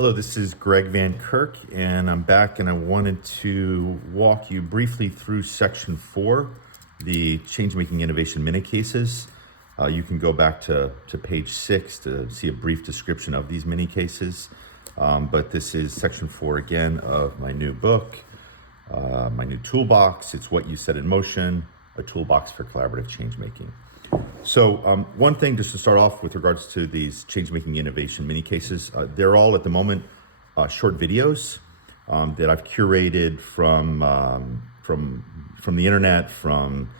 Hello, this is Greg Van Kirk, and I'm back, and I wanted to walk you briefly through section 4, the Changemaking Innovation Mini-Cases. You can go back to page 6 to see a brief description of these mini-cases, but this is section 4 again of my new book, my new toolbox. It's What You Set in Motion, a toolbox for collaborative change-making. So one thing just to start off with regards to these Changemaking Innovation Mini-Cases, they're all at the moment short videos that I've curated from the internet, from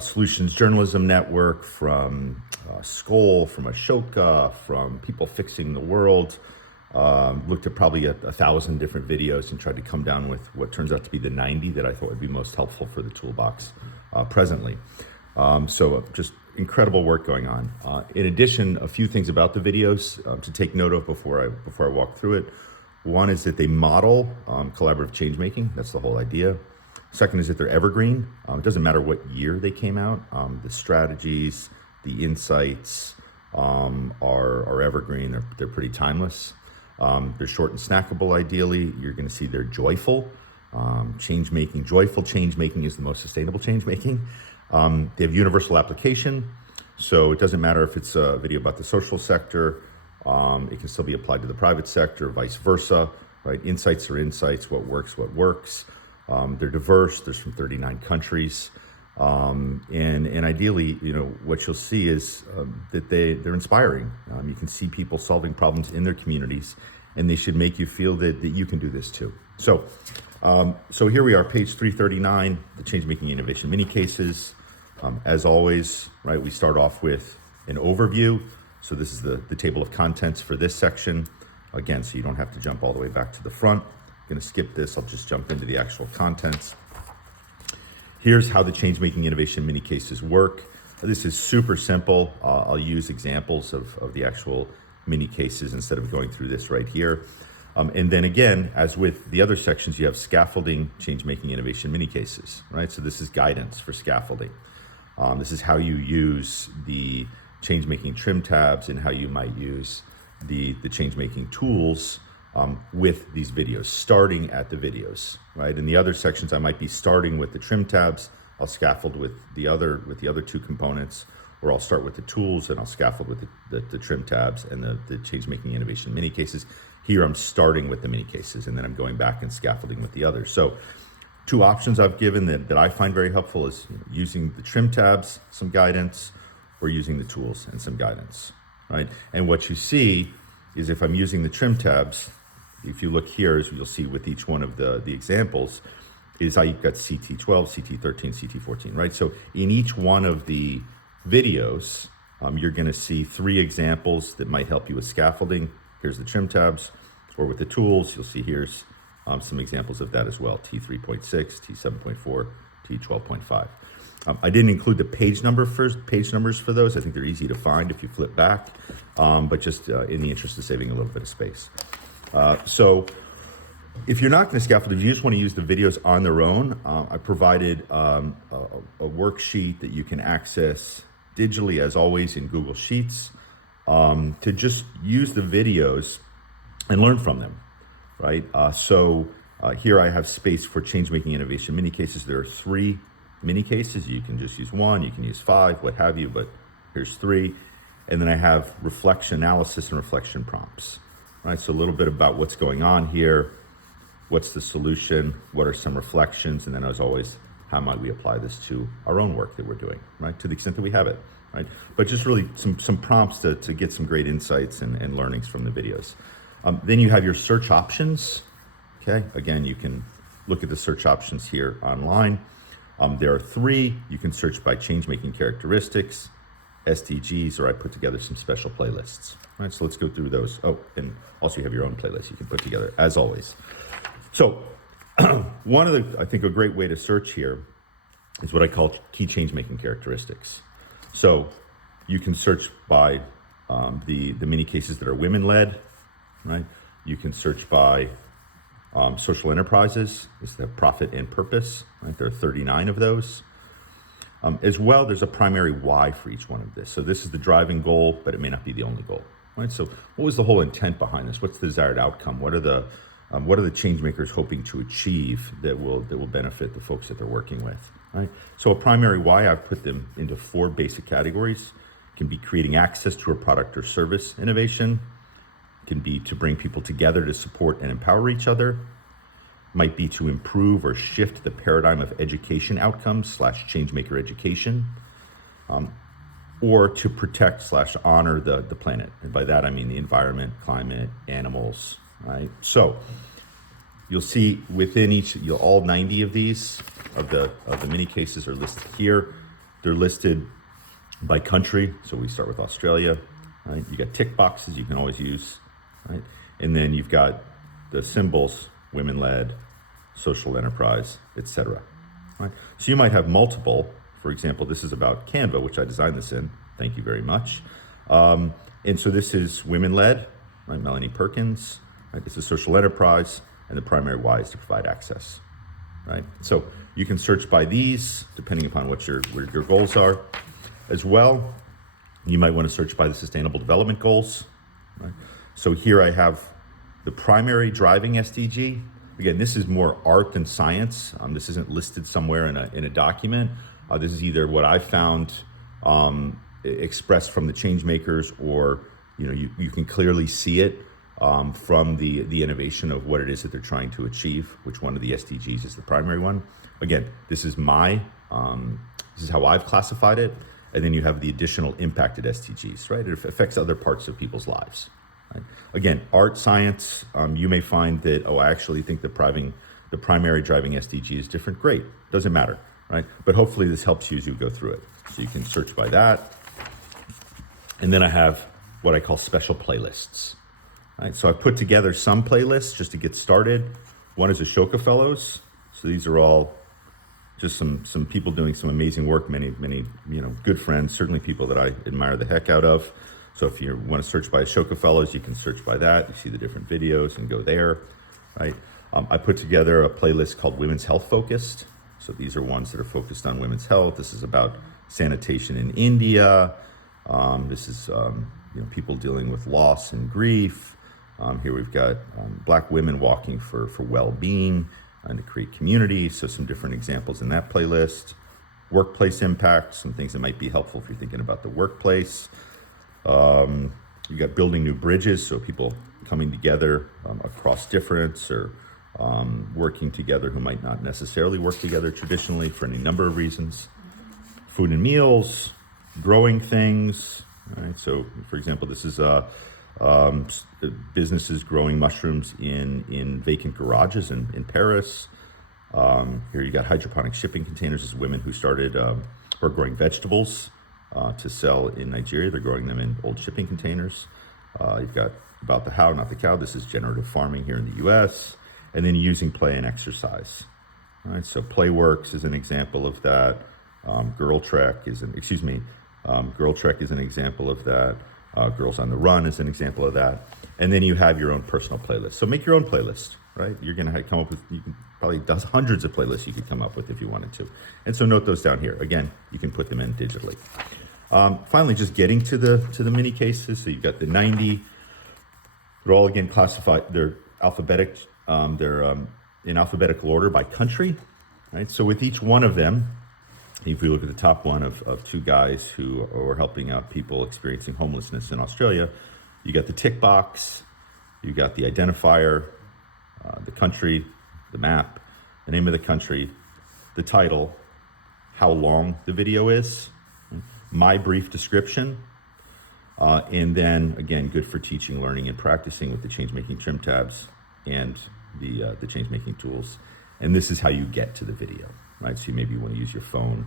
Solutions Journalism Network, from Skoll, from Ashoka, from People Fixing the World. Looked at probably 1,000 different videos and tried to come down with what turns out to be the 90 that I thought would be most helpful for the toolbox presently. So just incredible work going on. In addition, a few things about the videos to take note of before I walk through it. One is that they model collaborative change making. That's the whole idea. Second is that they're evergreen. It doesn't matter what year they came out. The strategies, the insights are evergreen. They're pretty timeless. They're short and snackable. Ideally, you're going to see they're joyful. Joyful change making is the most sustainable change making. They have universal application, so it doesn't matter if it's a video about the social sector, it can still be applied to the private sector, vice versa, right? Insights are insights, what works. They're diverse, there's from 39 countries, and ideally, what you'll see is that they're inspiring. You can see people solving problems in their communities, and they should make you feel that you can do this too. So here we are, page 339, the Changemaking Innovation Mini-Cases. As always, right, we start off with an overview. So this is the table of contents for this section. Again, so you don't have to jump all the way back to the front. I'm going to skip this. I'll just jump into the actual contents. Here's how the Changemaking Innovation Mini-Cases work. This is super simple. I'll use examples of the actual mini-cases instead of going through this right here. And then again, as with the other sections, you have scaffolding Changemaking Innovation Mini-Cases, right? So this is guidance for scaffolding. This is how you use the change-making trim tabs and how you might use the change-making tools with these videos, starting at the videos, right? In the other sections, I might be starting with the trim tabs. I'll scaffold with the other two components, or I'll start with the tools and I'll scaffold with the trim tabs and the change-making innovation mini-cases. Here, I'm starting with the mini-cases, and then I'm going back and scaffolding with the others. So two options I've given that I find very helpful is using the trim tabs, some guidance, or using the tools and some guidance, right? And what you see is if I'm using the trim tabs, if you look here, as you'll see with each one of the examples, is how you've got CT12, CT13, CT14, right? So in each one of the videos, you're gonna see 3 examples that might help you with scaffolding. Here's the trim tabs, or with the tools, you'll see here's some examples of that as well, T3.6, T7.4, T12.5. I didn't include the page numbers for those. I think they're easy to find if you flip back, but just in the interest of saving a little bit of space. So if you're not going to scaffold, if you just want to use the videos on their own, I provided a worksheet that you can access digitally, as always, in Google Sheets, to just use the videos and learn from them, right? Here I have space for Changemaking Innovation Mini-Cases. There are 3 mini-cases. You can just use 1, you can use 5, what have you, but here's 3. And then I have reflection analysis and reflection prompts, right? So a little bit about what's going on here, what's the solution, what are some reflections, and then as always, how might we apply this to our own work that we're doing, right? To the extent that we have it, right? But just really some prompts to get some great insights and learnings from the videos. Then you have your search options, okay? Again, you can look at the search options here online. There are 3. You can search by change-making characteristics, SDGs, or I put together some special playlists, right? So let's go through those. Oh, and also you have your own playlist you can put together, as always. So I think a great way to search here is what I call key change-making characteristics. So you can search by the mini-cases that are women-led, right? You can search by social enterprises, is the profit and purpose, right? There are 39 of those. As well, there's a primary why for each one of this. So this is the driving goal, but it may not be the only goal, right? So what was the whole intent behind this? What's the desired outcome? What are the change makers hoping to achieve that will benefit the folks that they're working with, right? So a primary why, I've put them into 4 basic categories. It can be creating access to a product or service innovation. It can be to bring people together to support and empower each other. Might be to improve or shift the paradigm of education outcomes / change maker education, or to protect / honor the planet. And by that, I mean the environment, climate, animals, right? So you'll see within each, all 90 of these, of the mini cases are listed here. They're listed by country. So we start with Australia, right? You got tick boxes you can always use, right? And then you've got the symbols, women-led, social enterprise, etc. Right? So you might have multiple. For example, this is about Canva, which I designed this in. Thank you very much. And so this is women-led, right? Melanie Perkins. Right? This is social enterprise, and the primary why is to provide access. Right? So you can search by these depending upon what your goals are. As well, you might want to search by the Sustainable Development Goals. Right? So here I have the primary driving SDG. Again, this is more art than science. This isn't listed somewhere in a document. This is either what I found expressed from the change makers, or you can clearly see it from the innovation of what it is that they're trying to achieve, which one of the SDGs is the primary one. Again, this is this is how I've classified it. And then you have the additional impacted SDGs, right? It affects other parts of people's lives. Right? Again, art, science, you may find that, I actually think the primary driving SDG is different. Great, doesn't matter, right? But hopefully this helps you as you go through it. So you can search by that. And then I have what I call special playlists, right? So I put together some playlists just to get started. One is Ashoka Fellows. So these are all just some people doing some amazing work, many good friends, certainly people that I admire the heck out of. So if you want to search by Ashoka Fellows, you can search by that. You see the different videos and go there, right? I put together a playlist called Women's Health Focused. So these are ones that are focused on women's health. This is about sanitation in India. This is people dealing with loss and grief. Here we've got Black women walking for well-being and to create community. So some different examples in that playlist. Workplace impact, some things that might be helpful if you're thinking about the workplace. You got building new bridges, so people coming together across difference, or working together who might not necessarily work together traditionally for any number of reasons. Food and meals, growing things, right? So for example, this is businesses growing mushrooms in vacant garages in Paris. Here you got hydroponic shipping containers. This is women who started or growing vegetables to sell in Nigeria. They're growing them in old shipping containers. You've got about the how, not the cow. This is generative farming here in the US. And then using play and exercise. All right, so Playworks is an example of that. Girl Trek is an example of that. Girls on the Run is an example of that. And then you have your own personal playlist. So make your own playlist, right? You're gonna come up with, you can probably hundreds of playlists you could come up with if you wanted to. And so note those down here. Again, you can put them in digitally. Finally, just getting to the mini cases. So you've got the 90. They're all again classified. They're alphabetic. They're in alphabetical order by country, right? So with each one of them, if we look at the top one of two guys who are helping out people experiencing homelessness in Australia, you got the tick box, you got the identifier, the country, the map, the name of the country, the title, how long the video is, my brief description, and then again, good for teaching, learning, and practicing with the Changemaking trim tabs and the Changemaking tools. And this is how you get to the video, right? So you maybe want to use your phone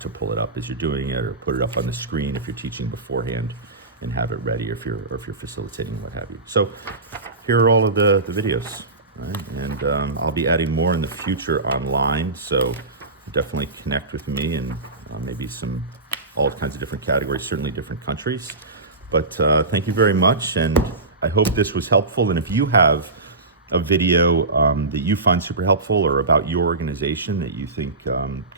to pull it up as you're doing it, or put it up on the screen if you're teaching beforehand and have it ready, or if you're facilitating, what have you. So here are all of the videos, right? And I'll be adding more in the future online, so definitely connect with me, and maybe all kinds of different categories, certainly different countries. But thank you very much, and I hope this was helpful. And if you have a video that you find super helpful, or about your organization that you think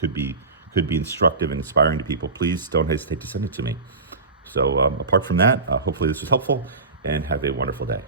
could be instructive and inspiring to people, please don't hesitate to send it to me. So apart from that, hopefully this was helpful, and have a wonderful day.